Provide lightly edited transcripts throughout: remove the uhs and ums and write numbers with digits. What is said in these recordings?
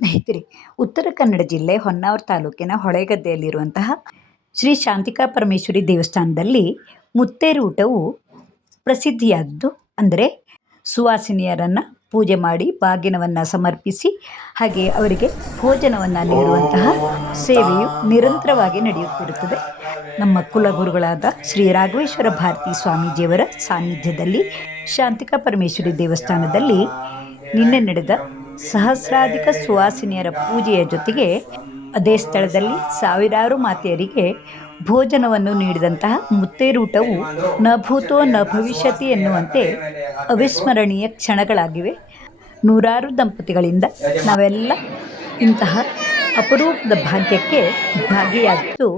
ಸ್ನೇಹಿತರೆ, ಉತ್ತರ ಕನ್ನಡ ಜಿಲ್ಲೆ ಹೊನ್ನಾವರ ತಾಲೂಕಿನ ಹೊಳೆಗದ್ದೆಯಲ್ಲಿರುವಂತಹ ಶ್ರೀ ಶಾಂತಿಕಾ ಪರಮೇಶ್ವರಿ ದೇವಸ್ಥಾನದಲ್ಲಿ ಮುತ್ತೇರು ಊಟವು ಪ್ರಸಿದ್ಧಿಯಾದ್ದು. ಅಂದರೆ ಸುವಾಸಿನಿಯರನ್ನು ಪೂಜೆ ಮಾಡಿ ಬಾಗಿನವನ್ನು ಸಮರ್ಪಿಸಿ ಹಾಗೆ ಅವರಿಗೆ ಭೋಜನವನ್ನು ನೀಡುವಂತಹ ಸೇವೆಯು ನಿರಂತರವಾಗಿ ನಡೆಯುತ್ತಿರುತ್ತದೆ. ನಮ್ಮ ಕುಲಗುರುಗಳಾದ ಶ್ರೀ ರಾಘವೇಶ್ವರ ಭಾರತಿ ಸ್ವಾಮೀಜಿಯವರ ಸಾನ್ನಿಧ್ಯದಲ್ಲಿ ಶಾಂತಿಕಾ ಪರಮೇಶ್ವರಿ ದೇವಸ್ಥಾನದಲ್ಲಿ ನಿನ್ನೆ ನಡೆದ ಸಹಸ್ರಾಧಿಕ ಸುವಾಸಿನಿಯರ ಪೂಜೆಯ ಜೊತೆಗೆ ಅದೇ ಸ್ಥಳದಲ್ಲಿ ಸಾವಿರಾರು ಮಾತೆಯರಿಗೆ ಭೋಜನವನ್ನು ನೀಡಿದಂತಹ ಮುತ್ತೇರೂಟವು ನ ಭೂತೋ ನ ಭವಿಷ್ಯತಿ ಎನ್ನುವಂತೆ ಅವಿಸ್ಮರಣೀಯ ಕ್ಷಣಗಳಾಗಿವೆ. ನೂರಾರು ದಂಪತಿಗಳಿಂದ ನಾವೆಲ್ಲ ಇಂತಹ ಅಪರೂಪದ ಭಾಗ್ಯಕ್ಕೆ ಭಾಗಿಯಾಗಿದ್ದು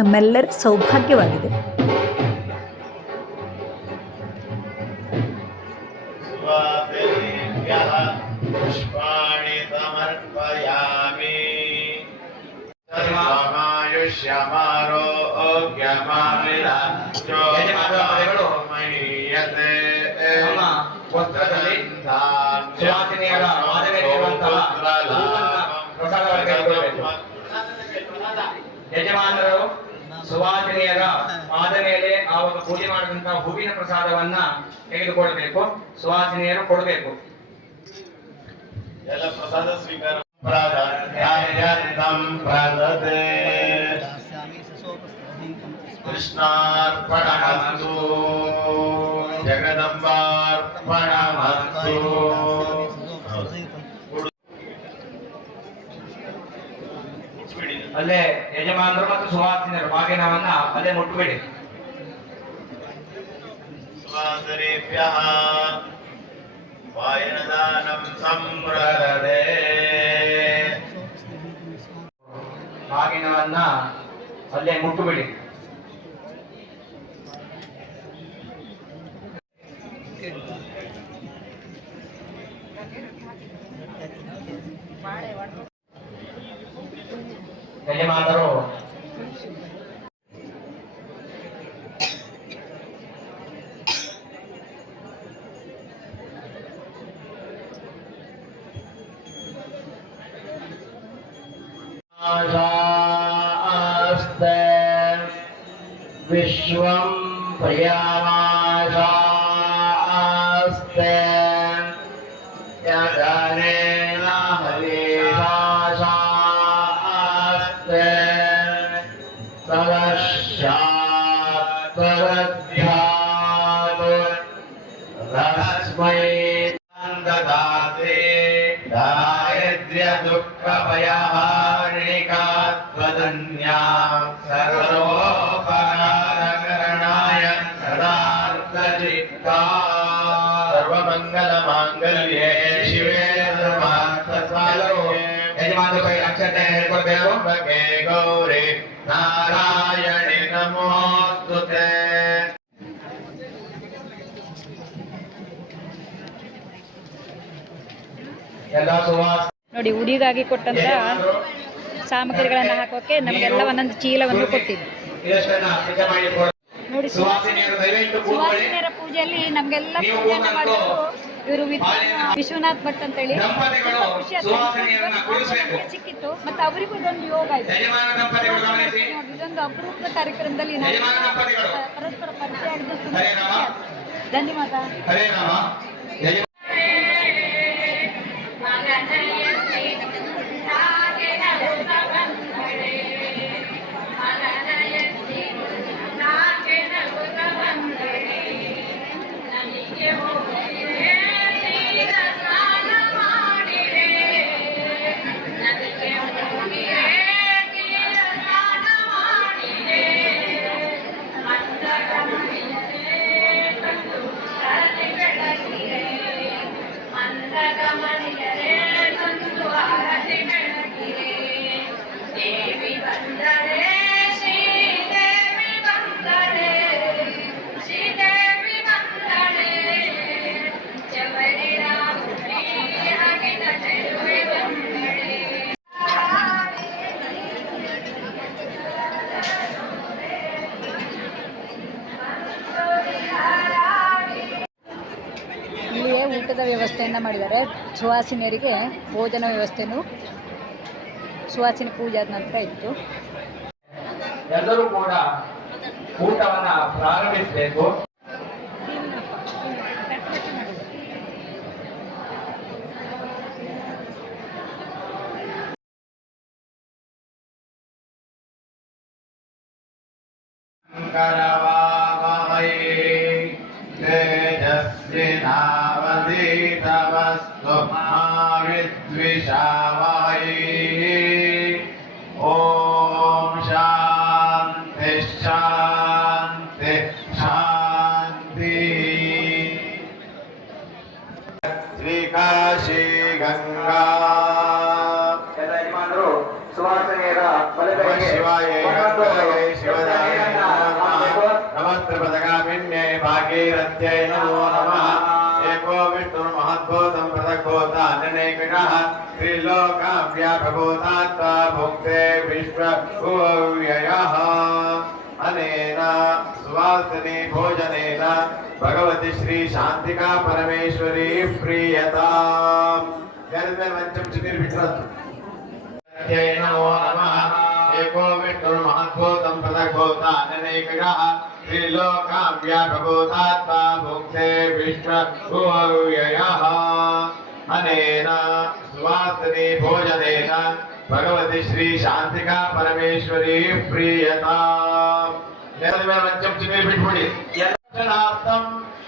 ನಮ್ಮೆಲ್ಲರ ಸೌಭಾಗ್ಯವಾಗಿದೆ. पुष्पाणि समर्पयामि सर्वमायुष्यमारोग्यमाविराजो महीयते ವಸ್ತ್ರದಲ್ಲಿ ಸುವಾಸಿನಿಯರ ಮಾದರಿಯಲ್ಲಿರುವಂತಹ ಯಜಮಾನರು ಸುವಾಸಿನಿಯರ ಮಾದರಿಯಲ್ಲಿ ಆ ಒಂದು ಪೂಜೆ ಮಾಡಿದಂತಹ ಹೂವಿನ ಪ್ರಸಾದವನ್ನ ತೆಗೆದುಕೊಳ್ಬೇಕು. ಸುವಾಸಿನಿಯರು ಕೊಡಬೇಕು. ಎಲ್ಲ ಪ್ರಸಾದ ಸ್ವೀಕಾರ ಪ್ರದತೆ ಕೃಷ್ಣಾರ್ಪಣಮಸ್ತು ಜಗದಂಬಾರ್ಪಣಮಸ್ತು. ಅಲ್ಲೇ ಯಜಮಾನರು ಮತ್ತು ಸುವಾಸಿನಿಯರು ಬಾಗಿನವನ್ನ ಅಲ್ಲೇ ಮುಟ್ಟಬೇಡಿ. ಸುವಾಸನೇಭ್ಯಃ ವಾಯನದಾನಂ ಸಂಪ್ರದತೆ. ಬಾಗಿನವನ್ನ ಅಲ್ಲೇ ಮುಟ್ಟಬೇಡಿ. ಯಜಮಾನರು विश्वं प्रियमाशास्ते यदनेन हविषाशास्ते तदश्चात्तरध्यात् तस्मै ददाति दारिद्र्यदुःखभयहारिणिका त्वदन्या सर्वोपकारकरणाय सदार्थचित्ता सर्वमङ्गलमाङ्गल्ये शिवे सर्वार्थसाधके. ಯಜಮಾನರು ಅಕ್ಷತೆ ಹೇಳ್ಕೊಳ್ಬೇಕು. ಭಗೆ ಗೌರಿ ನಾರಾಯಣಿ ನಮೋಸ್ತುತೆ. ನೋಡಿ, ಉಡಿಗಾಗಿ ಕೊಟ್ಟಂತ ಸಾಮಗ್ರಿಗಳನ್ನು ಹಾಕೋಕೆ ನಮಗೆಲ್ಲ ಒಂದೊಂದು ಚೀಲವನ್ನು ಕೊಟ್ಟಿದ್ದು. ನೋಡಿ, ಸುವಾಸಿನಿಯರ ಪೂಜೆಯಲ್ಲಿ ನಮಗೆಲ್ಲ ಪೂಜೆಯನ್ನು ಮಾಡಿದ್ರು ಇವರು ವಿಶ್ವನಾಥ್ ಭಟ್ ಅಂತ ಹೇಳಿ ಸಿಕ್ಕಿತ್ತು. ಮತ್ತೆ ಅವರಿಗೂ ಇದೊಂದು ಯೋಗ ಇದೆ. ಇದೊಂದು ಅಪರೂಪದ ಕಾರ್ಯಕ್ರಮದಲ್ಲಿ ನಾವು ಪರಸ್ಪರ ಪರಿಚಯ ಆಗಿದ್ದು ಧನ್ಯವಾದ. ವ್ಯವಸ್ಥೆಯನ್ನು ಮಾಡಿದ್ದಾರೆ. ಸುವಾಸಿನಿಯರಿಗೆ ಭೋಜನ ವ್ಯವಸ್ಥೆಯೂ ಸುವಾಸಿನಿ ಪೂಜೆ ಆದ ನಂತರ ಇತ್ತು. ಎಲ್ಲರೂ ಕೂಡ ಊಟವನ್ನ ಪ್ರಾರಂಭಿಸಬೇಕು. करवावहै तेजस्विनावधीतमस्तु मा विद्विषावहै। ॐ शान्ति शान्ति शान्ति। श्रीकाशी गंगा ಎಲ್ಲ ಯಜಮಾನರು ಸುವಾಸನೆಯರ ಬಲಗೈಗೆ ಶಿವಾಯ ಒಂದೊಂದು ಶಿವದಾಯ नमस्त्रपदगामिन्ये भागीरथ्यै नमो नमः। एको विष्णुर्महद्भूतं पृथग्भूतान्यनेकशः त्रिलोकाव्यापभूतात्मा भुङ्क्ते विश्वभुव्ययः। अनेन सुवासिनी भोजनेन भगवती श्री शान्तिका परमेश्वरी प्रीयताम्। नमो नमः। एको विष्णुर्महद्भूतं पृथग्भूतान्यनेकशः त्रिलोकाव्यापभूतात्मा भुङ्क्ते विश्वभुव्ययः। अनेन सुवासिनी भोजनेन भगवती श्री शान्तिका परमेश्वरी प्रीयताम्।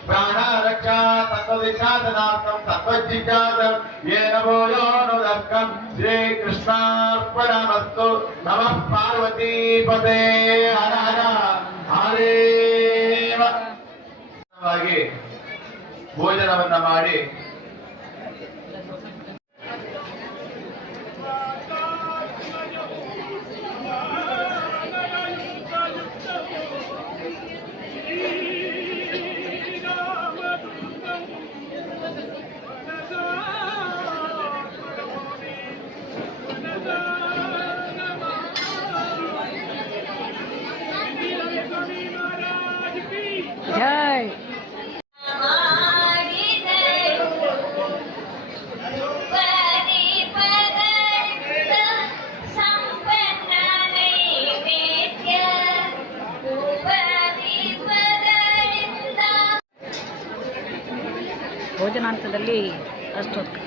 प्राणरक्षा तत्त्वदिख्यातनार्थं तत्त्वजिज्ञातं येन भूयोऽनुदक्कं श्रीकृष्णार्पणमस्तु। नमः पार्वतीपते हर हर ಹರೇವ. ಭೋಜನವನ್ನ ಮಾಡಿ ಜೈ ಭೋಜನಾಂತದಲ್ಲಿ ಅಷ್ಟೊತ್ತು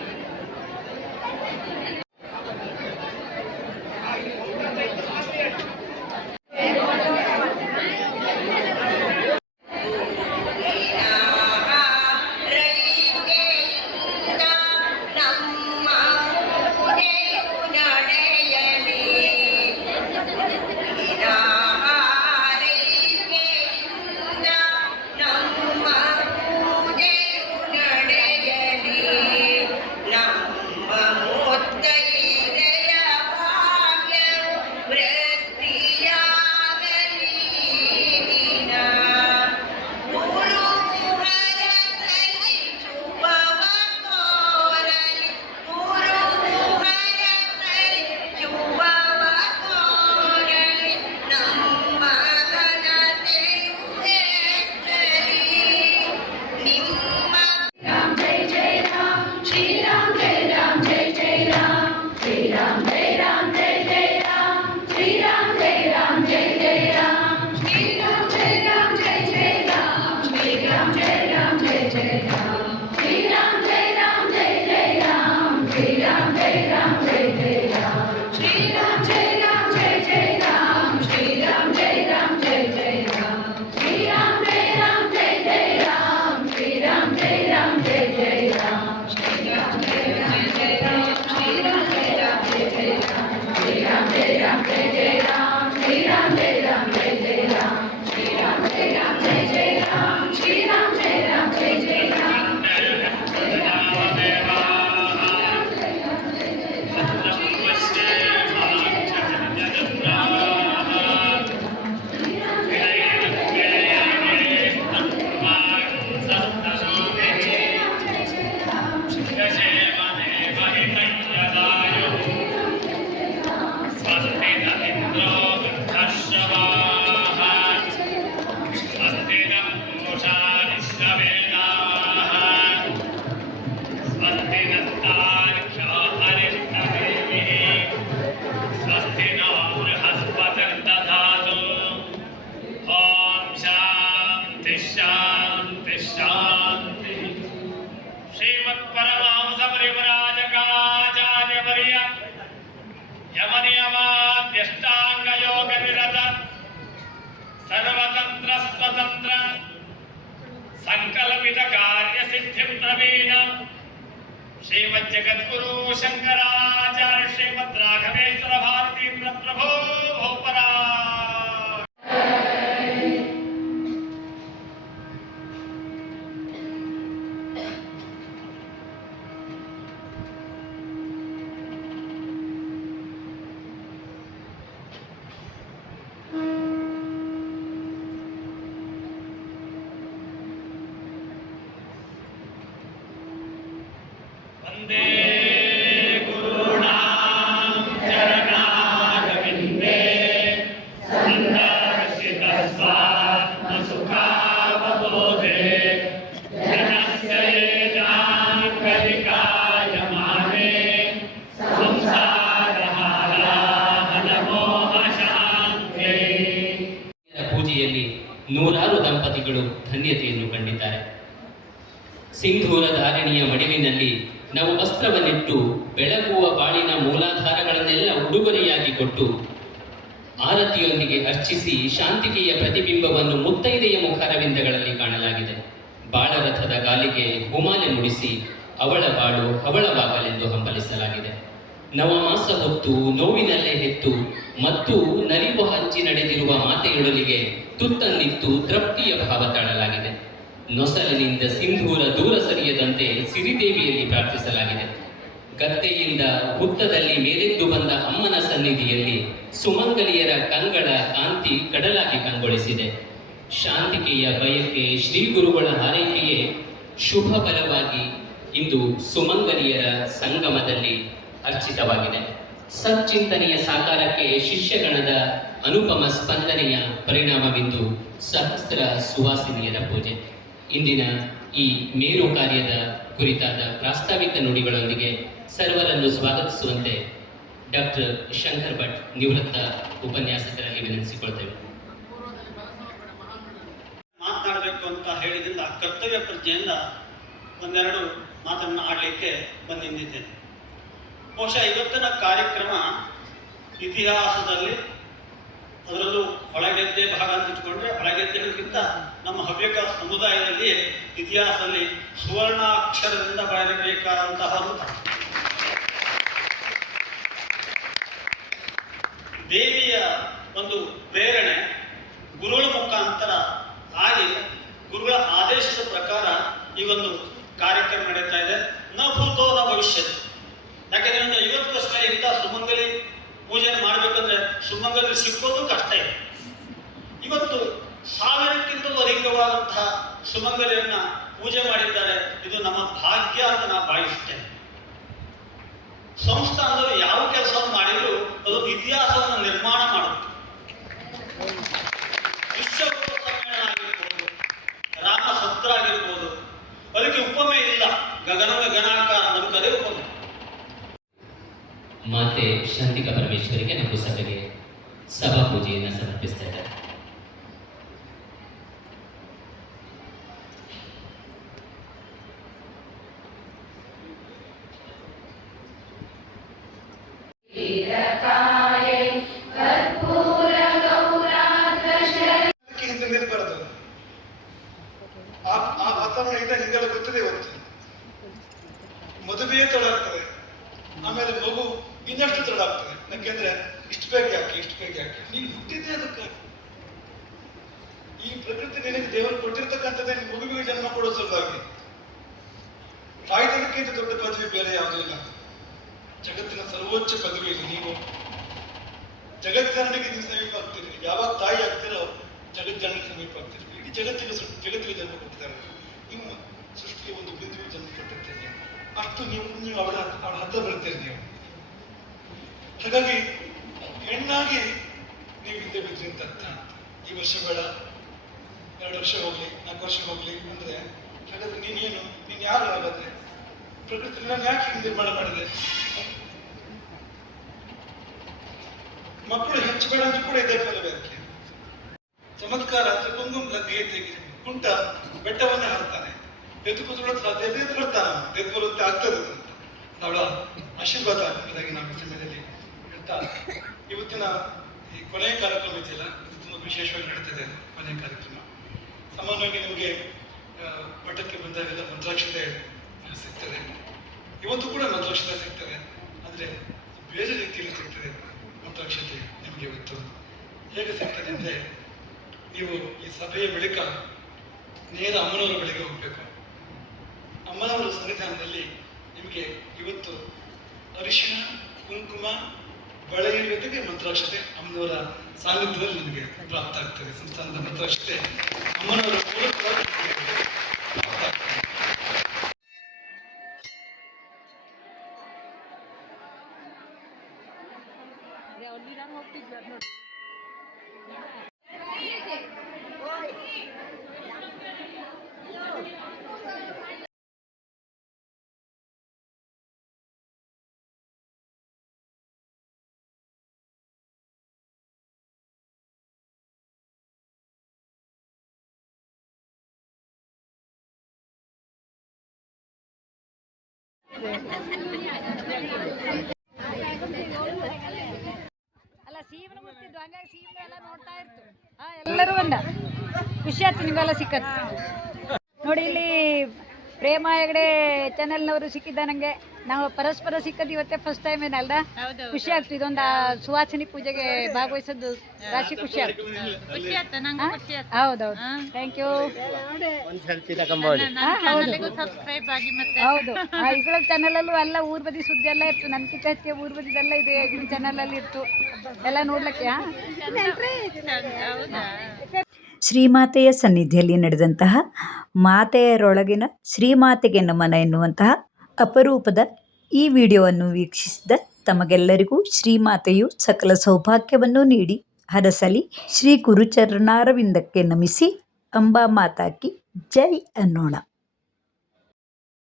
ಯಮನಿಯಮಾದ್ಯಷ್ಟಾಂಗಯೋಗನಿರತ ಸರ್ವತಂತ್ರ ಸ್ವತಂತ್ರ ಸಂಕಲ್ಪಿತ ಕಾರ್ಯಸಿದ್ಧಿ ಪ್ರವೀಣ ಶ್ರೀಮಜ್ಜಗದ್ಗುರು ಶಂಕರಾಚಾರ್ಯ ಶ್ರೀಮದ್ ರಾಘವೇಶ್ವರ ಭಾರತೀಂದ್ರ ಪ್ರಭೋ ಭೋಪರಾ. ವಂದೇ ಗುರುಣಾಂ ಚರಣಾರವಿಂದೇ ಸಂದರ್ಶಿತ ಸ್ವಾತ್ಮಸುಖಾವಬೋಧೆ ಜನಸ್ಯ ಏತಾಂಗಲಿಕಾಯಮಾನೆ ಸಂಸಾರಹಾಲಾಹಲಮೋಹ ಶಾಂತೇ. ಪೂಜೆಯಲ್ಲಿ ನೂರಾರು ದಂಪತಿಗಳು ಧನ್ಯತೆಯನ್ನು ಕಂಡಿದ್ದಾರೆ. ಸಿಂಧೂರ ಧಾರಿಣಿಯ ಮಡಿಲಿನಲ್ಲಿ ನಾವು ವಸ್ತ್ರವನ್ನಿಟ್ಟು ಬೆಳಗುವ ಬಾಳಿನ ಮೂಲಾಧಾರಗಳನ್ನೆಲ್ಲ ಉಡುಗೊರೆಯಾಗಿ ಕೊಟ್ಟು ಆರತಿಯೊಂದಿಗೆ ಅರ್ಚಿಸಿ ಶಾಂತಿಕೆಯ ಪ್ರತಿಬಿಂಬವನ್ನು ಮುತ್ತೈದೆಯ ಮುಖಾರವಿಂದಗಳಲ್ಲಿ ಕಾಣಲಾಗಿದೆ. ಬಾಳರಥದ ಗಾಲಿಗೆ ಹುಮಾಲೆ ಮುಡಿಸಿ ಅವಳ ಬಾಳು ಹವಳವಾಗಲೆಂದು ಹಂಬಲಿಸಲಾಗಿದೆ. ನವಮಾಸ ಹೊತ್ತು ನೋವಿನಲ್ಲೇ ಹೆತ್ತು ಮತ್ತು ನಲಿವು ಹಂಚಿ ನಡೆದಿರುವ ಮಾತೆಯೊಡಲಿಗೆ ತುತ್ತನ್ನಿತ್ತು ತೃಪ್ತಿಯ ಭಾವ ತಾಳಲಾಗಿದೆ. ನೊಸಲಿನಿಂದ ಸಿಂಧೂರ ದೂರ ಸರಿಯದಂತೆ ಸಿರಿದೇವಿಯಲ್ಲಿ ಪ್ರಾರ್ಥಿಸಲಾಗಿದೆ. ಗದ್ದೆಯಿಂದ ಹುತ್ತದಲ್ಲಿ ಮೇಲೆದ್ದು ಬಂದ ಅಮ್ಮನ ಸನ್ನಿಧಿಯಲ್ಲಿ ಸುಮಂಗಲಿಯರ ಕಂಗಳ ಕಾಂತಿ ಕಡಲಾಗಿ ಕಂಗೊಳಿಸಿದೆ. ಶಾಂತಿಕೆಯ ಬಯಕೆ ಶ್ರೀ ಗುರುಗಳ ಹಾರೈಕೆಯೇ ಶುಭ ಬಲವಾಗಿ ಇಂದು ಸುಮಂಗಲಿಯರ ಸಂಗಮದಲ್ಲಿ ಅರ್ಚಿತವಾಗಿದೆ. ಸಚ್ಚಿಂತನೆಯ ಸಾಕಾರಕ್ಕೆ ಶಿಷ್ಯಗಣದ ಅನುಪಮ ಸ್ಪಂದನೆಯ ಪರಿಣಾಮವಿಂದು ಸಹಸ್ರ ಸುವಾಸಿನಿಯರ ಪೂಜೆ. ಇಂದಿನ ಈ ಮೇರು ಕಾರ್ಯದ ಕುರಿತಾದ ಪ್ರಾಸ್ತಾವಿಕ ನುಡಿಗಳೊಂದಿಗೆ ಸರ್ವರನ್ನು ಸ್ವಾಗತಿಸುವಂತೆ ಡಾಕ್ಟರ್ ಶಂಕರ್ ಭಟ್ ನಿವೃತ್ತ ಉಪನ್ಯಾಸಕರಲ್ಲಿ ವಿನಂತಿಸಿಕೊಳ್ತೇವೆ. ಮಾತನಾಡಬೇಕು ಅಂತ ಹೇಳಿದ್ರಿಂದ ಕರ್ತವ್ಯ ಪ್ರಜ್ಞೆಯಿಂದ ಒಂದೆರಡು ಮಾತನ್ನು ಆಡಲಿಕ್ಕೆ ಬಂದಿದ್ದೇನೆ. ಬಹುಶಃ ಇವತ್ತಿನ ಕಾರ್ಯಕ್ರಮ ಇತಿಹಾಸದಲ್ಲಿ, ಅದರಲ್ಲೂ ಹೊಳಗೆದ್ದೆ ಭಾಗ ಅಂತ ಇಟ್ಕೊಂಡ್ರೆ ಹೊಳಗೆದ್ದೆಗಳಿಗಿಂತ ನಮ್ಮ ಹವ್ಯಕ ಸಮುದಾಯದಲ್ಲಿ ಇತಿಹಾಸದಲ್ಲಿ ಸುವರ್ಣಾಕ್ಷರದಿಂದ ಬರೆಯಬೇಕಾದಂತಹ ದೇವಿಯ ಒಂದು ಪ್ರೇರಣೆ ಗುರುಗಳ ಮುಖಾಂತರ ಆಗಿ ಗುರುಗಳ ಆದೇಶದ ಪ್ರಕಾರ ಈ ಒಂದು ಕಾರ್ಯಕ್ರಮ ನಡೀತಾ ಇದೆ. ನ ಭೂತೋ ನ ಭವಿಷ್ಯತ್. ಯಾಕಂದ್ರೆ ಒಂದು 50 ವರ್ಷ ಇಂಥ ಸುಮಂಗಲಿ ಪೂಜೆ ಮಾಡಬೇಕಂದ್ರೆ ಸುಮಂಗಲಿ ಸಿಕ್ಕೋದು ಕಷ್ಟ ಇದೆ. ಇವತ್ತು 1000ಕ್ಕಿಂತಲೂ ಅಧಿಕವಾದಂತಹ ಸುಮಂಗಲಿಯನ್ನ ಪೂಜೆ ಮಾಡಿದ್ದಾರೆ. ಇದು ನಮ್ಮ ಭಾಗ್ಯ ಅಂತ ನಾನು ಭಾವಿಸುತ್ತೇನೆ. ಸಂಸ್ಥಾನದವರು ಯಾವ ಕೆಲಸವನ್ನು ಮಾಡಿದ್ರು ಅದೊಂದು ಇತಿಹಾಸವನ್ನು ನಿರ್ಮಾಣ ಮಾಡುತ್ತೆ. ವಿಶ್ವಗುರು ಸಮ್ಮೇಳನ ಆಗಿರ್ಬೋದು, ರಾಮ ಸತ್ರ ಆಗಿರ್ಬೋದು, ಅದಕ್ಕೆ ಉಪಮೆ ಇಲ್ಲ. ಗಗನದ ಗಣಾಕಾರ ಅದಕ್ಕೆ ಅದೇ ಉಪಮೆ. ಮಾತೆ ಶಾಂತಿಕಾ ಪರಮೇಶ್ವರಿಗೆ ನಮ್ಮ ಸಭೆಗೆ ಸಭಾ ಪೂಜೆಯನ್ನು ಸಮರ್ಪಿಸ್ತಾ ಇದ್ದಾರೆ. ನಿಲ್ಬಾರದು. ಆ ವಾತಾವರಣ ಇದೆ, ನಿಮಗೆಲ್ಲ ಗೊತ್ತಿದೆ. ಇವತ್ತು ಮದುವೆಯೇ ತಡ ಆಗ್ತದೆ, ಆಮೇಲೆ ಮಗು ಇನ್ನಷ್ಟು ತಡ ಆಗ್ತದೆ. ಯಾಕೆಂದ್ರೆ ಇಷ್ಟು ಬೇಗ ಯಾಕೆ, ಇಷ್ಟು ಬೇಗ ಯಾಕೆ? ನೀನು ಹುಟ್ಟಿದ್ದೆ ಅದಕ್ಕೆ. ಈ ಪ್ರಕೃತಿ ನಿನಗೆ ದೇವರು ಕೊಟ್ಟಿರ್ತಕ್ಕಂಥದ್ದೇ ನಿಮ್ಮ ಮಗುವಿಗೆ ಜನ್ಮ ಕೊಡೋ ಸಲುವಾಗಿ. ತಾಯ್ತನಕ್ಕಿಂತ ದೊಡ್ಡ ಪದವಿ ಬೇರೆ ಯಾವುದೂ ಇಲ್ಲ. ಜಗತ್ತಿನ ಸರ್ವೋಚ್ಚ ಪದವಿ ಇದೆ. ನೀವು ಜಗಜ್ಜನನಿಗೆ ನೀವು ಸಮೀಪ ಆಗ್ತೀರಿ. ಯಾವಾಗ ತಾಯಿ ಆಗ್ತೀರೋ ಜಗಜ್ಜನಿಗೆ ಸಮೀಪ ಆಗ್ತೀರಿ. ಇಡೀ ಜಗತ್ತಿಗೆ ಜನ್ಮ ಕೊಟ್ಟಿದ್ದಾರೆ. ನಿಮ್ಮ ಸೃಷ್ಟಿಗೆ ಒಂದು ಬಿಂದುವಿಗೆ ಜನ್ಮ ಕೊಟ್ಟಿರ್ತೀರಿ. ನೀವು ಅಷ್ಟು ನೀವು ಅವಳ ಹತ್ರ ಬರ್ತೀರಿ ನೀವು. ಹಾಗಾಗಿ ಹೆಣ್ಣಾಗಿ ನೀವು ಹಿಂದೆ ಬಿದ್ರಿ ಅಂತ ಅರ್ಥ. ಈ ವರ್ಷ ಬೇಡ, 2 ವರ್ಷ ಹೋಗ್ಲಿ, 4 ವರ್ಷ ಹೋಗ್ಲಿ ಅಂದ್ರೆ ಹಾಗಾದ್ರೆ ನೀನೇನು, ನೀನು ಯಾರು? ಹಾಗಾದ್ರೆ ಪ್ರಕೃತಿ ನಾನು ಯಾಕೆ ಹಿಂಗೆ ನಿರ್ಮಾಣ ಮಾಡಿದೆ? ಮಕ್ಕಳು ಹೆಚ್ಚು ಬೇಡ ಅಂತ ಕೂಡ ಇದೇ ಫಲವೇ ಅದಕ್ಕೆ. ಚಮತ್ಕಾರ ಅಂದ್ರೆ ಕುಂಗುಮ ಗೀತೆಗೆ ಕುಂಟ ಬೆಟ್ಟವನ್ನೇ ಹಾರ್ತಾನೆ, ಎದ್ದು ಕೂತ್ಕೊಳ್ಳೋ ಸಾಧ್ಯ ಇದೆ, ಎದ್ದು ಬರುತ್ತಾ ಆಗ್ತದೆ ಅಂತ ಅವಳ ಆಶೀರ್ವಾದ ಎಂಬುದಾಗಿ ನಾವು ಸಮಯದಲ್ಲಿ ಹೇಳ್ತಾ ಇವತ್ತಿನ ಈ ಕೊನೆಯ ಕಾರ್ಯಕ್ರಮ ಇದೆಯಲ್ಲ ಇದು ತುಂಬ ವಿಶೇಷವಾಗಿ ನಡೀತಿದೆ. ಕೊನೆಯ ಕಾರ್ಯಕ್ರಮ ಸಾಮಾನ್ಯವಾಗಿ ನಿಮಗೆ ಮಠಕ್ಕೆ ಬಂದಾಗೆಲ್ಲ ಮಂತ್ರಾಕ್ಷತೆ ಸಿಗ್ತದೆ. ಇವತ್ತು ಕೂಡ ಮಂತ್ರಾಕ್ಷತೆ ಸಿಗ್ತದೆ, ಆದರೆ ಬೇರೆ ರೀತಿಯಲ್ಲಿ ಸಿಗ್ತದೆ ಮಂತ್ರಾಕ್ಷತೆ ನಿಮಗೆ ಇವತ್ತು. ಹೇಗೆ ಸಿಗ್ತದೆ ಅಂದರೆ, ನೀವು ಈ ಸಭೆಯ ಬಳಿಕ ನೇರ ಅಮ್ಮನವರ ಬಳಿಗೆ ಹೋಗಬೇಕು. ಅಮ್ಮನವರ ಸನ್ನಿಧಾನದಲ್ಲಿ ನಿಮಗೆ ಇವತ್ತು ಅರಿಶಿಣ, ಕುಂಕುಮ, ಬಳೆಯ ಜೊತೆಗೆ ಮಂತ್ರಾಕ್ಷತೆ ಅಮ್ಮನವರ ಸಾನ್ನಿಧ್ಯದಲ್ಲಿ ನಿಮಗೆ ಪ್ರಾಪ್ತ ಆಗ್ತದೆ. ಸಂಸ್ಥಾನದ ಮಂತ್ರಾಕ್ಷತೆ ಅಮ್ಮನವರ ಮೂಲಕವಾಗಿ ನಿಮಗೆ ಪ್ರಾಪ್ತ ಆಗ್ತದೆ. ಅಲ್ಲ ಸೀಮನ ಮುಟ್ಟಿದ್ದು ಹಂಗಾಗಿ ಸೀಮೆ ಎಲ್ಲ ನೋಡ್ತಾ ಇರ್ತು. ಎಲ್ಲರೂ ಬಂದ ಖುಷಿ ಆಯ್ತು ನಿಮಗೆಲ್ಲ ಸಿಕ್ಕತ್ ನೋಡಿ. ಇಲ್ಲಿ ಪ್ರೇಮ ಹೆಗಡೆ ಚಾನೆಲ್ನವರು ಸಿಕ್ಕಿದ್ದ ನಂಗೆ. ನಾವು ಪರಸ್ಪರ ಸಿಕ್ಕದ್ದು ಇವತ್ತೇ ಫಸ್ಟ್ ಟೈಮ್ ಏನಲ್ದ, ಖುಷಿ ಆಗ್ತು. ಇದೊಂದು ಸುವಾಸಿನಿ ಪೂಜೆಗೆ ಭಾಗವಹಿಸೋದು ರಾಶಿ ಖುಷಿ ಆಗ್ತು. ಹೌದೌದು, ಥ್ಯಾಂಕ್ ಯು. ಹೌದು, ಈಗಳ ಚಾನಲಲ್ಲೂ ಎಲ್ಲ ಊರ್ ಬದಿ ಸುದ್ದಿ ಎಲ್ಲ ಇತ್ತು. ನನ್ಕಿಂತ ಹೆಚ್ಚಿಗೆ ಊರ್ ಬದಿದೆಲ್ಲ ಇದೆ ಈ ಚಾನಲಲ್ಲಿ ಇತ್ತು ಎಲ್ಲ ನೋಡ್ಲಿಕ್ಕೆ. ಶ್ರೀಮಾತೆಯ ಸನ್ನಿಧಿಯಲ್ಲಿ ನಡೆದಂತಹ ಮಾತೆಯರೊಳಗಿನ ಶ್ರೀಮಾತೆಗೆ ನಮನ ಎನ್ನುವಂತಹ ಅಪರೂಪದ ಈ ವಿಡಿಯೋವನ್ನು ವೀಕ್ಷಿಸಿದ ತಮಗೆಲ್ಲರಿಗೂ ಶ್ರೀಮಾತೆಯು ಸಕಲ ಸೌಭಾಗ್ಯವನ್ನು ನೀಡಿ ಹರಸಲಿ. ಶ್ರೀ ಗುರುಚರಣಾರವಿಂದಕ್ಕೆ ನಮಿಸಿ ಅಂಬಾ ಮಾತಾಕಿ ಜೈ ಅನ್ನೋಣ.